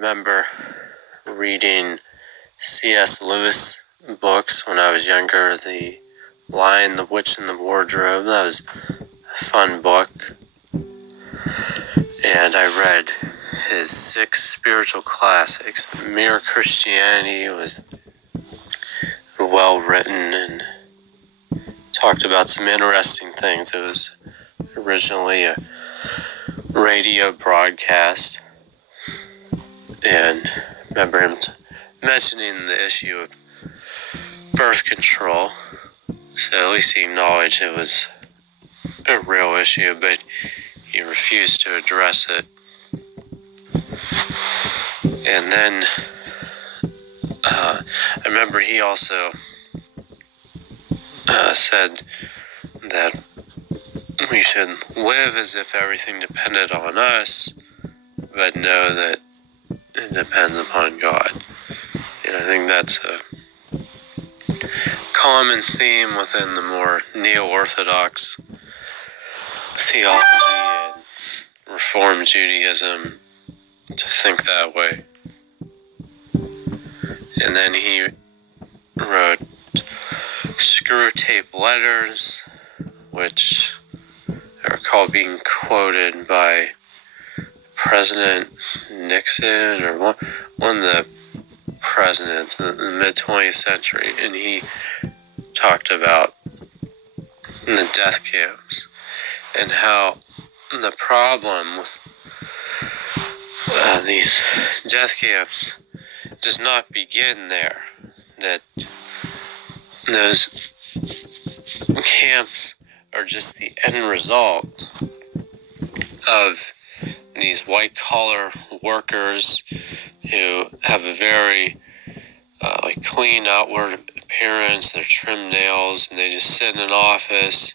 remember reading C.S. Lewis books when I was younger. The Lion, the Witch, and the Wardrobe. That was a fun book. And I read his 6 spiritual classics. Mere Christianity was well written and talked about some interesting things. It was originally a radio broadcast, and I remember him mentioning the issue of birth control. So at least he acknowledged it was a real issue, but he refused to address it. And then I remember he also said that we should live as if everything depended on us, but know that it depends upon God. And I think that's a common theme within the more neo-Orthodox theology and Reform Judaism to think that way. And then he wrote Screwtape Letters, which I recall being quoted by President Nixon or one of the presidents in the mid-20th century, and he talked about the death camps and how the problem with these death camps does not begin there, that those camps are just the end result of these white-collar workers who have a very clean outward appearance, their trim nails, and they just sit in an office,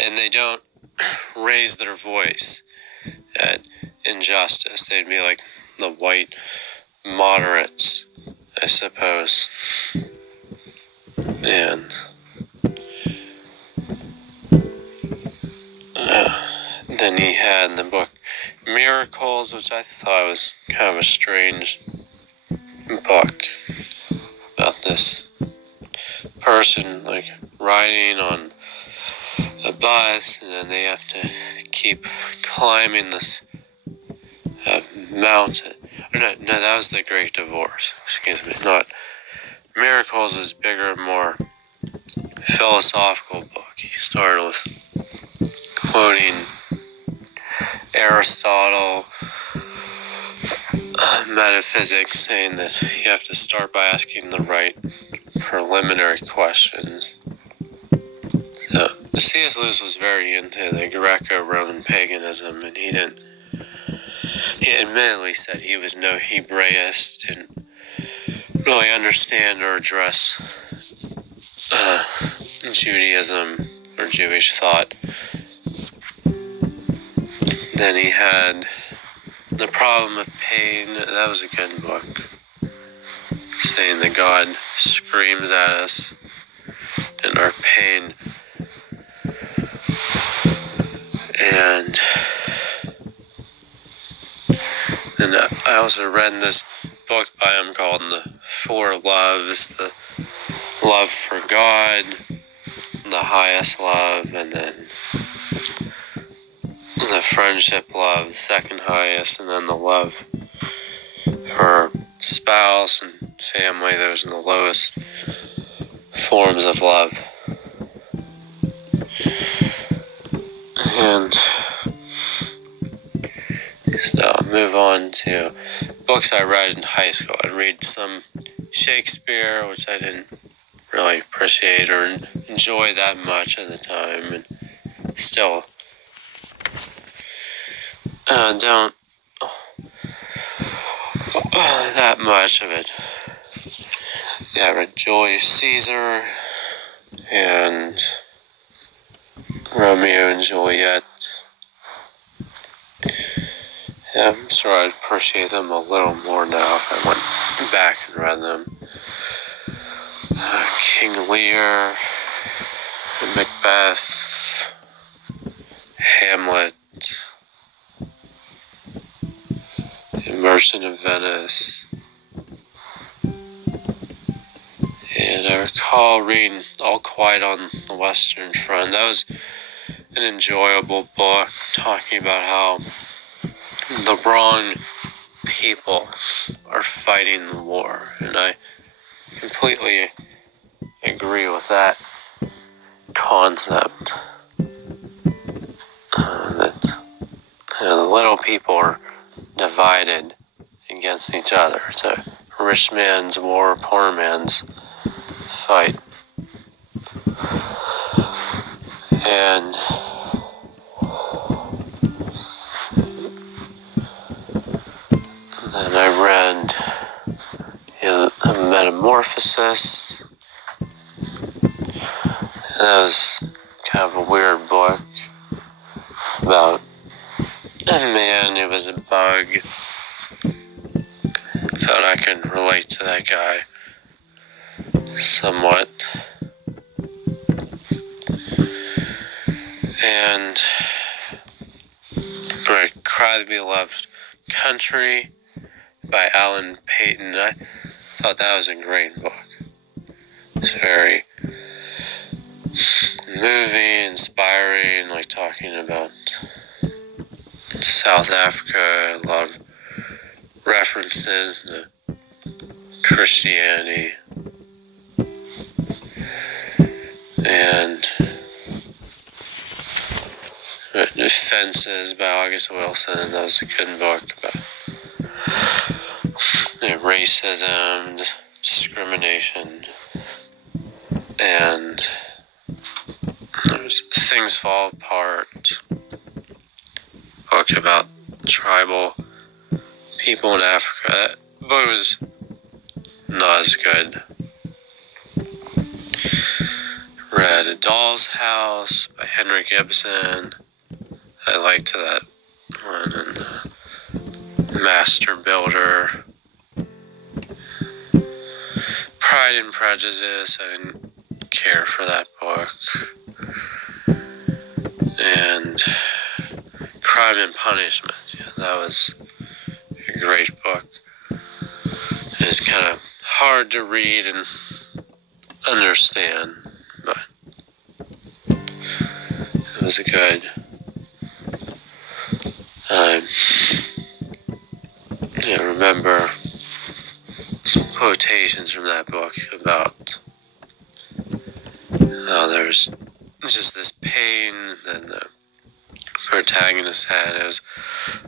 and they don't raise their voice at injustice. They'd be like the white moderates, I suppose. And then he had the book Miracles, which I thought was kind of a strange book about this person riding on a bus, and then they have to keep climbing this mountain. No, that was The Great Divorce. Excuse me. Not Miracles was bigger, more philosophical book. He started with quoting Aristotle, metaphysics, saying that you have to start by asking the right preliminary questions. So C.S. Lewis was very into the Greco-Roman paganism, and he admittedly said he was no Hebraist, didn't really understand or address Judaism or Jewish thought. Then he had The Problem of Pain. That was a good book, saying that God screams at us in our pain. And then I also read this book by him called The Four Loves: the love for God, the highest love, and then the friendship love, the second highest, and then the love for spouse and family. Those are the lowest forms of love. And so I'll move on to books I read in high school. I'd read some Shakespeare, which I didn't really appreciate or enjoy that much at the time, and still don't that much of it. Yeah, I read Julius Caesar and Romeo and Juliet. Yeah, I'm sure I'd appreciate them a little more now if I went back and read them. King Lear, Macbeth, Hamlet, and Merchant of Venice. And I recall reading All Quiet on the Western Front. That was an enjoyable book, talking about how the wrong people are fighting the war. And I completely agree with that concept. That the little people are divided against each other. It's a rich man's war, poor man's fight. And then I read Metamorphosis. That was kind of a weird book about a man who was a bug. Felt I could relate to that guy somewhat. And Cry the Beloved Country by Alan Paton. I thought that was a great book. It's very moving, inspiring, like talking about South Africa, a lot of references to Christianity. And Fences by August Wilson. That was a good book about racism, discrimination, and there's Things Fall Apart, book about tribal people in Africa. That book was not as good. Read A Doll's House by Henrik Ibsen. I liked that one. And Master Builder. Pride and Prejudice. I didn't care for that book. And Crime and Punishment. Yeah, that was a great book. It's kind of hard to read and understand, but it was a good time. I remember some quotations from that book about how there's just this pain that the protagonist had. It was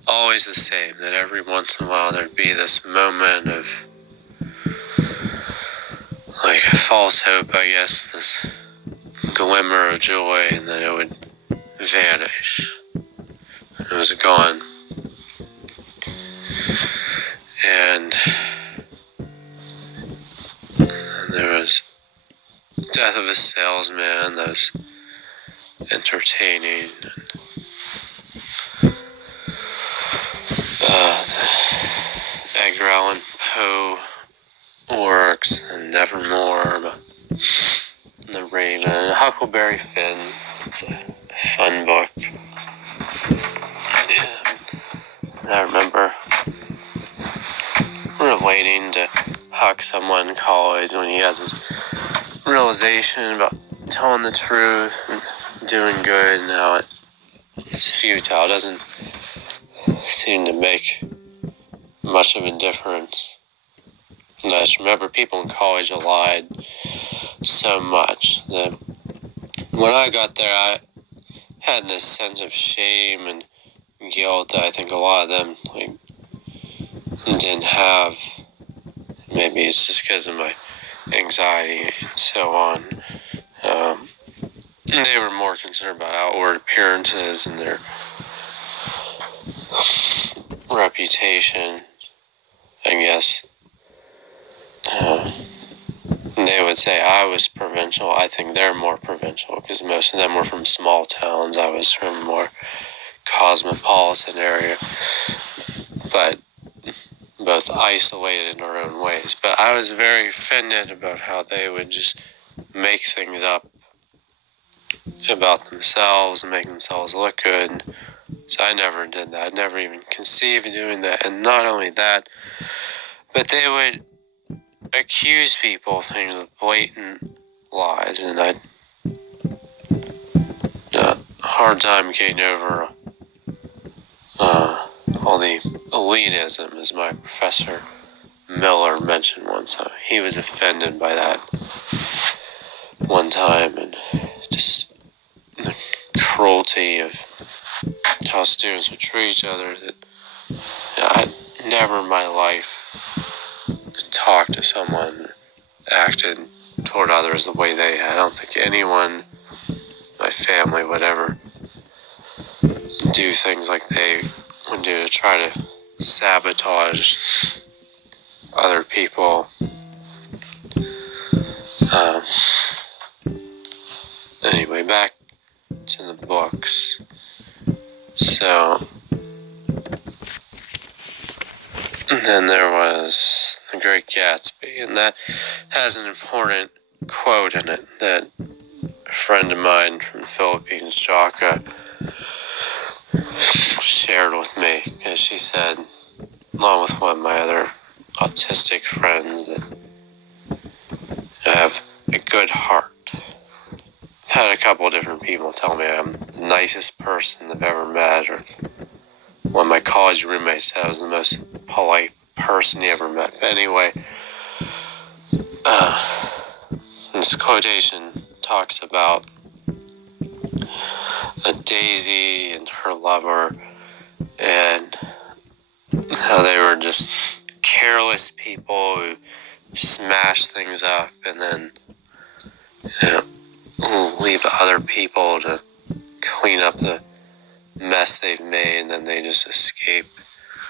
always the same, that every once in a while there'd be this moment of like a false hope, I guess, this glimmer of joy, and then it would vanish. It was gone. And there was Death of a Salesman that was entertaining. Edgar Allan Poe works, and Nevermore, The Raven, Huckleberry Finn. It's a fun book. I remember relating to Huck somewhat in college when he has this realization about telling the truth and doing good, and how it's futile. It doesn't seem to make much of a difference. And I just remember people in college lied so much that when I got there, I had this sense of shame and guilt that I think a lot of them didn't have. Maybe it's just because of my anxiety and so on. They were more concerned about outward appearances and their reputation, I guess. They would say I was provincial. I think they're more provincial because most of them were from small towns. I was from a more cosmopolitan area, but both isolated in our own ways. But I was very offended about how they would just make things up about themselves and make themselves look good, So I never did that. I never even conceived of doing that. And not only that, but they would accuse people of things with blatant lies, and I had a hard time getting over all the elitism, as my professor Miller mentioned once. He was offended by that one time, and just the cruelty of how students would treat each other. That I never in my life talked to someone, acted toward others the way they had. I don't think anyone, my family, would ever do things like they would do to try to sabotage other people. Anyway, back to the books. So, then there was The Great Gatsby, and that has an important quote in it that a friend of mine from the Philippines, Jaka, shared with me, because she said, along with one of my other autistic friends, that I have a good heart. I've had a couple of different people tell me I'm the nicest person they've ever met, or one of my college roommates said I was the most polite person he ever met. But anyway, this quotation talks about a Daisy and her lover, and how they were just careless people who smash things up and then, leave other people to clean up the mess they've made, and then they just escape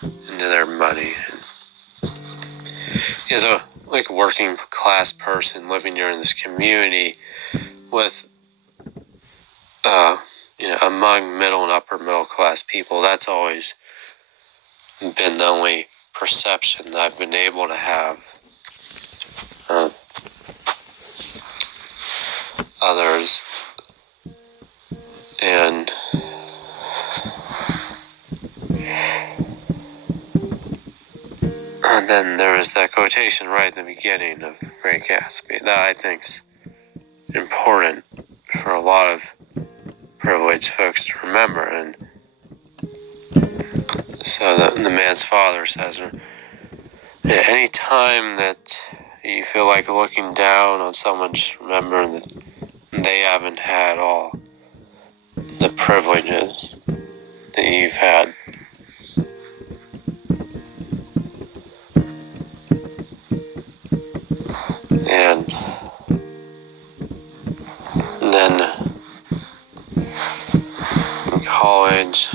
into their money. As a working class person living here in this community with among middle and upper middle class people, that's always been the only perception that I've been able to have of others. And then there was that quotation right at the beginning of Great Gatsby that I think's important for a lot of privileged folks to remember. And so the man's father says, any time that you feel like looking down on someone, just remember that they haven't had all the privileges that you've had. And then in college,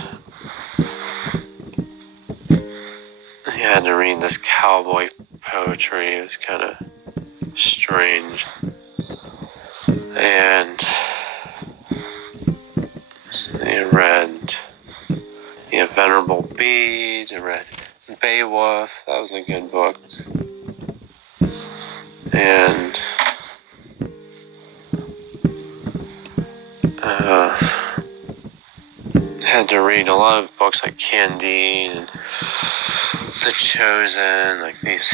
I had to read this cowboy poetry. It was kind of strange. And I read Venerable Bede, I read Beowulf. That was a good book. And had to read a lot of books like Candide and The Chosen, like these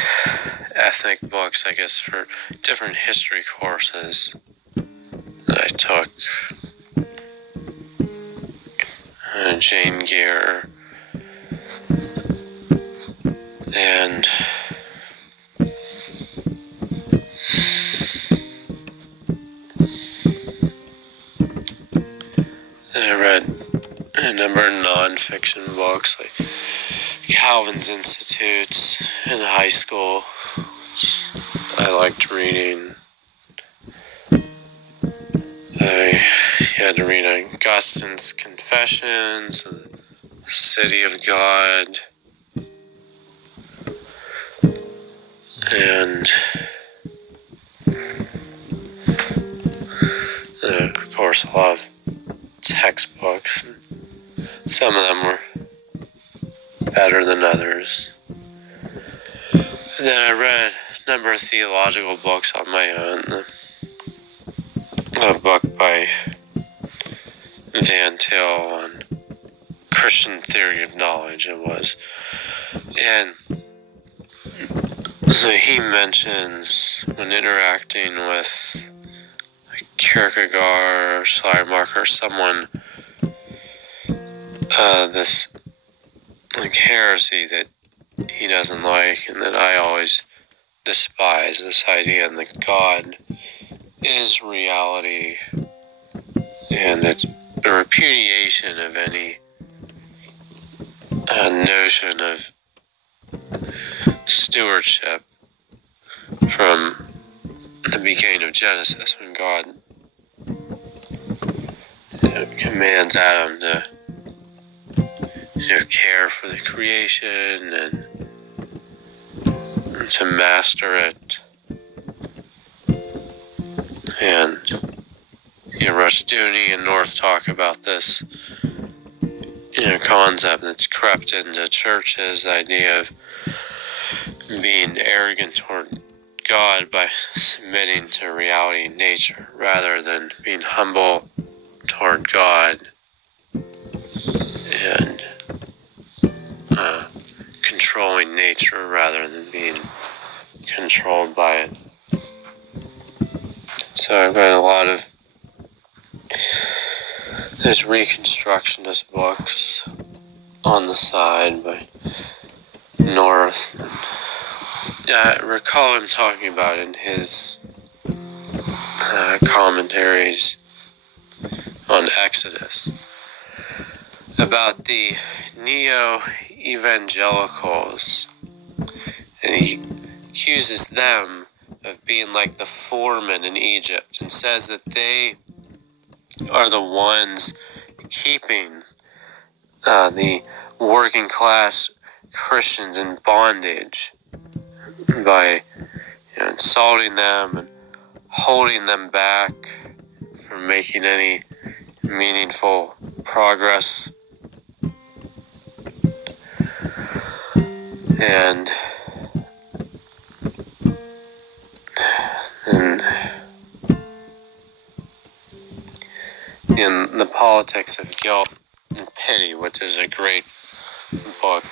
ethnic books, I guess, for different history courses that I took. Jane Gear. And I read a number of non-fiction books, like Calvin's Institutes in high school, which I liked reading. I had to read Augustine's Confessions, The City of God, and of course a lot of textbooks. Some of them were better than others. And then I read a number of theological books on my own. A book by Van Til on Christian theory of knowledge it was. And so he mentions when interacting with like Kierkegaard or Schleiermacher or someone, this like heresy that he doesn't like and that I always despise, this idea that God is reality, and it's a repudiation of any notion of stewardship from the beginning of Genesis, when God commands Adam to care for the creation and to master it. And Rushdoony and North talk about this concept that's crept into churches, the idea of being arrogant toward God by submitting to reality and nature rather than being humble toward God and controlling nature rather than being controlled by it. So I've got a lot of there's Reconstructionist books on the side by North. I recall him talking about in his commentaries on Exodus about the neo-evangelicals, and he accuses them of being like the foremen in Egypt and says that they are the ones keeping the working class Christians in bondage by insulting them and holding them back from making any meaningful progress. And in The Politics of Guilt and Pity, which is a great book,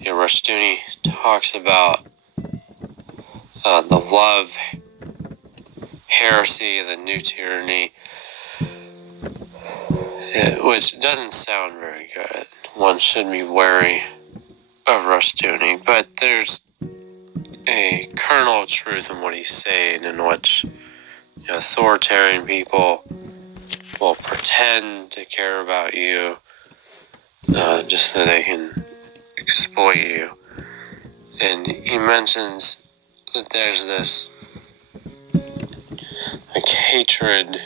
Rushdoony talks about the love heresy, the new tyranny, which doesn't sound very good. One should be wary of Rushdoony, but there's a kernel of truth in what he's saying, in which authoritarian people will pretend to care about you just so they can exploit you. And he mentions that there's this hatred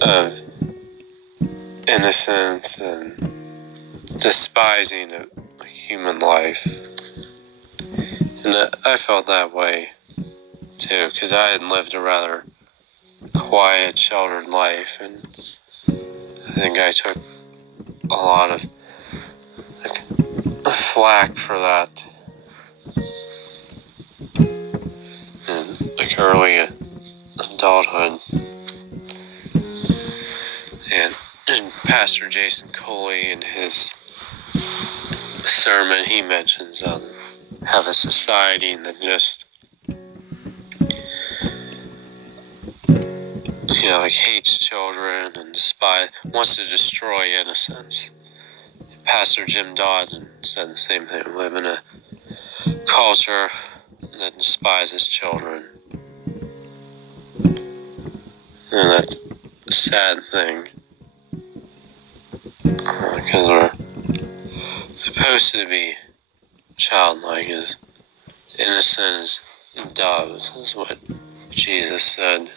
of innocence and despising of human life. And I felt that way too, because I had lived a rather quiet, sheltered life, and I think I took a lot of flack for that in early adulthood. And Pastor Jason Coley, in his sermon, he mentions have a society that just hates children and wants to destroy innocence. Pastor Jim Dodson said the same thing. We live in a culture that despises children, and that's a sad thing, because we're supposed to be childlike, as innocent as doves, is what Jesus said.